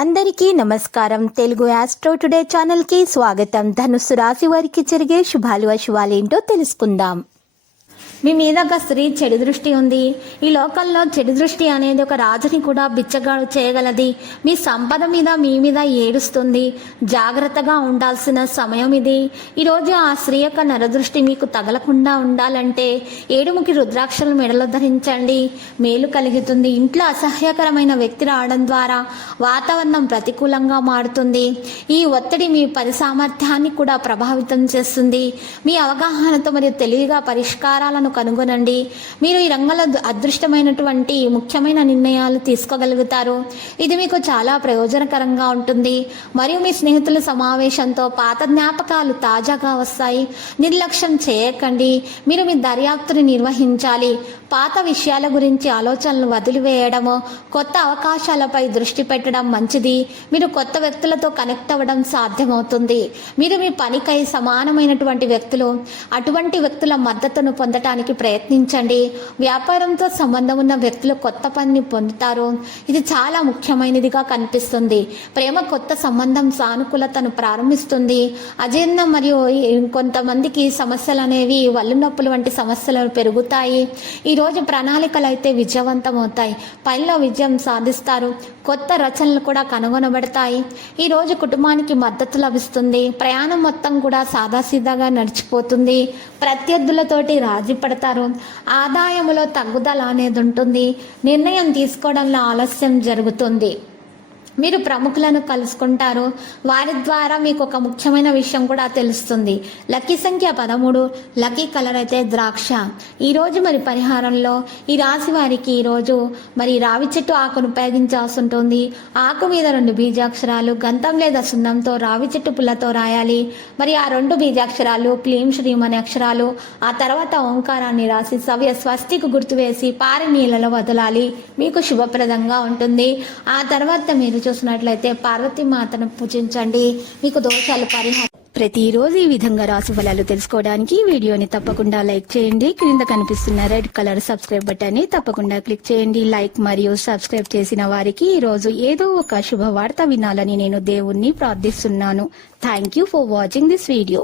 అందరికీ నమస్కారం. Telugu astro today ఛానల్కి స్వాగతం. ధనుస్సు రాశి వారికి జరిగే శుభాలు అశుభాలేంటో తెలుసుకుందాం. మీ మీద ఒక స్త్రీ చెడు దృష్టి ఉంది. ఈ లోకంలో చెడు దృష్టి అనేది ఒక రాజుని కూడా బిచ్చగాడు చేయగలది. మీ సంపద మీద మీ మీద ఏడుస్తుంది. జాగ్రత్తగా ఉండాల్సిన సమయం ఇది. ఈరోజు ఆ స్త్రీ యొక్క నరదృష్టి మీకు తగలకుండా ఉండాలంటే ఏడుముఖి రుద్రాక్షలు మెడలో ధరించండి. మేలు కలుగుతుంది. ఇంట్లో అసహ్యకరమైన వ్యక్తి రావడం ద్వారా వాతావరణం ప్రతికూలంగా మారుతుంది. ఈ ఒత్తిడి మీ పని సామర్థ్యాన్ని కూడా ప్రభావితం చేస్తుంది. మీ అవగాహనతో మరియు తెలివిగా పరిష్కారాలను కనుగొనండి. మీరు ఈ రంగంలో అదృష్టమైనటువంటి ముఖ్యమైన నిర్ణయాలు తీసుకోగలుగుతారు. ఇది మీకు చాలా ప్రయోజనకరంగా ఉంటుంది. మరియు మీ స్నేహితుల సమావేశంతో పాత జ్ఞాపకాలు తాజాగా వస్తాయి. నిర్లక్ష్యం చేయకండి. మీరు మీ దర్యాప్తుని నిర్వహించాలి. పాత విషయాల గురించి ఆలోచనలు వదిలివేయడము, కొత్త అవకాశాలపై దృష్టి పెట్టడం మంచిది. మీరు కొత్త వ్యక్తులతో కనెక్ట్ అవ్వడం సాధ్యమవుతుంది. మీరు మీ పనికై సమానమైనటువంటి వ్యక్తులు, అటువంటి వ్యక్తుల మద్దతును పొందటానికి ప్రయత్నించండి. వ్యాపారంతో సంబంధం ఉన్న వ్యక్తులు కొత్త పనిని పొందుతారు. ఇది చాలా ముఖ్యమైనదిగా కనిపిస్తుంది. ప్రేమ కొత్త సంబంధం సానుకూలతను ప్రారంభిస్తుంది. అజీర్ణం మరియు కొంతమందికి సమస్యలు అనేవి వల్లు నొప్పులు వంటి సమస్యలు పెరుగుతాయి. ఈరోజు ప్రణాళికలు అయితే విజయవంతమవుతాయి. పనిలో విజయం సాధిస్తారు. కొత్త రచనలు కూడా కనుగొనబడతాయి. ఈరోజు కుటుంబానికి మద్దతు లభిస్తుంది. ప్రయాణం మొత్తం కూడా సాదాసీదాగా నడిచిపోతుంది. ప్రత్యర్థులతోటి రాజీ పడతారు. ఆదాయములో తగ్గుదల అనేది ఉంటుంది. నిర్ణయం తీసుకోవడంలో ఆలస్యం జరుగుతుంది. మీరు ప్రముఖులను కలుసుకుంటారు. వారి ద్వారా మీకు ఒక ముఖ్యమైన విషయం కూడా తెలుస్తుంది. లక్కీ సంఖ్య 13. లక్కీ కలర్ అయితే ద్రాక్ష. ఈరోజు మరి పరిహారంలో ఈ రాశి వారికి ఈరోజు మరి రావి చెట్టు ఆకును ఉపయోగించాల్సి ఉంటుంది. ఆకు మీద 2 బీజాక్షరాలు గంధం లేదా సున్నంతో రావి చెట్టు పుల్లతో రాయాలి. మరి ఆ 2 బీజాక్షరాలు క్లీం శ్రీం అనే అక్షరాలు, ఆ తర్వాత ఓంకారాన్ని రాసి సవ్య స్వస్తికి గుర్తు వేసి పారి నీళ్ళలో వదలాలి. మీకు శుభప్రదంగా ఉంటుంది. ఆ తర్వాత మీరు చూసినట్లయితే పార్వతీమాతను పూజించండి. మీకు దోషాలు పరిహారం. ప్రతిరోజు ఈ విధంగా రాశి ఫలాలు తెలుసుకోవడానికి వీడియోని తప్పకుండా లైక్ చేయండి. క్రింద కనిపిస్తున్న రెడ్ కలర్ సబ్స్క్రైబ్ బటన్ ని తప్పకుండా క్లిక్ చేయండి. లైక్ మరియు సబ్స్క్రైబ్ చేసిన వారికి ఈ రోజు ఏదో ఒక శుభవార్త వినాలని నేను దేవుణ్ణి ప్రార్థిస్తున్నాను. Thank you for watching this video.